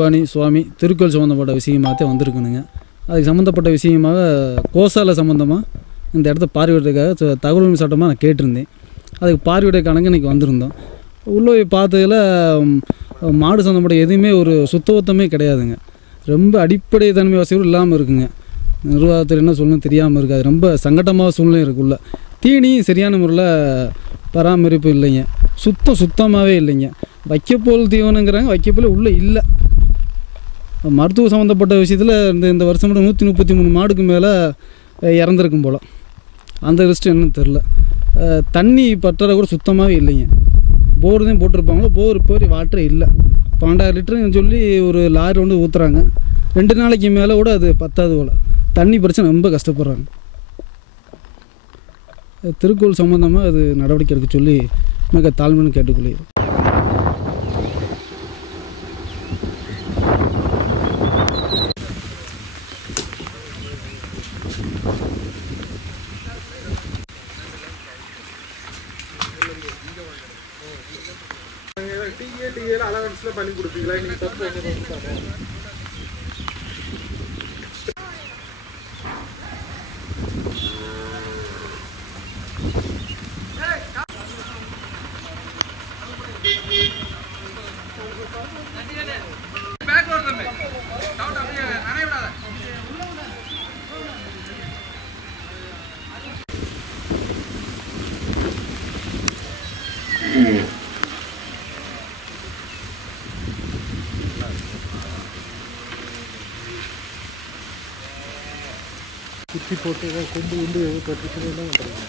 பாணி சுவாமி திருக்கோயில் சம்மந்தப்பட்ட விஷயமாக வந்திருக்கணுங்க. அதுக்கு சம்மந்தப்பட்ட விஷயமாக கோசால சம்மந்தமாக இந்த இடத்த பார்வையிடுறதுக்காக தகவல் சட்டமாக நான் கேட்டிருந்தேன். அதுக்கு பார்வையிட கணக்கு இன்றைக்கி வந்திருந்தோம். உள்ளே போய் பார்த்ததில் மாடு சம்மந்தப்பட்ட எதுவுமே ஒரு சுத்தபத்தமே கிடையாதுங்க. ரொம்ப அடிப்படை தன்மை வசதியும் இல்லாமல் இருக்குங்க. நிர்வாகத்தில் என்ன சொல்லணும் தெரியாமல் இருக்காது. ரொம்ப சங்கடமாக சூழ்நிலை இருக்குள்ள. தீனியும் சரியான முறையில் பராமரிப்பு இல்லைங்க. சுத்தமாகவே இல்லைங்க. வைக்கப்போல் தீவனங்கிறாங்க, வைக்கப்போல் உள்ளே இல்லை. மருத்துவ சம்மந்தப்பட்ட விஷயத்தில் இந்த வருஷம் மட்டும் 133 மாடுக்கு மேலே இறந்துருக்கும் போல். அந்த லிஸ்ட்டு என்னன்னு தெரில. தண்ணி பற்றாத கூட சுத்தமாகவே இல்லைங்க. போர் தான் போட்டிருப்பாங்களோ, போர் வாட்டரே இல்லை. 12,000 லிட்டருன்னு சொல்லி ஒரு லாரி வந்து ஊற்றுறாங்க. 2 நாளைக்கு மேலே கூட அது பத்தாது போல். தண்ணி பிரச்சனை ரொம்ப கஷ்டப்படுறாங்க. திருக்கோள் சம்மந்தமாக அது நடவடிக்கை எடுக்க சொல்லி மிக தாழ்மைன்னு கேட்டுக்கொள்கிறேன். அலவன்ஸில் பண்ணி கொடுப்பீங்களா? நீங்கள் தப்பு என்ன குத்தி போட்டு கொண்டு வந்து கட்டுச்சு தான் பண்ணுறீங்க.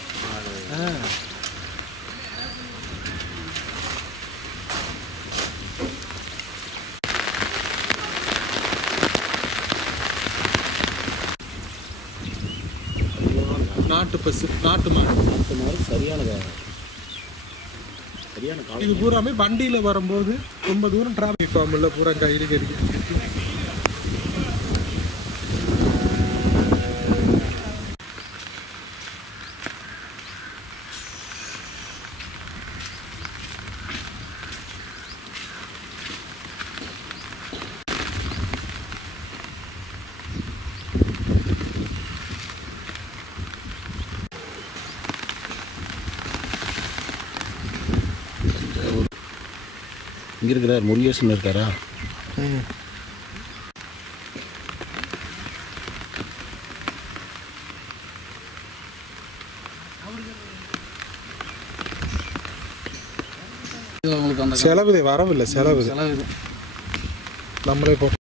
நாட்டு பசு நாட்டு மாடு சரியான காலம். இது பூராமே வண்டியில் வரும்போது ரொம்ப தூரம் டிராஃபிக் ஃபார்மில் பூரா கயிறு கறிக்க இங்கே இருக்கிறார். முருகேசன் இருக்காரா? செலவு வரவில்லை. செலவு நம்மளே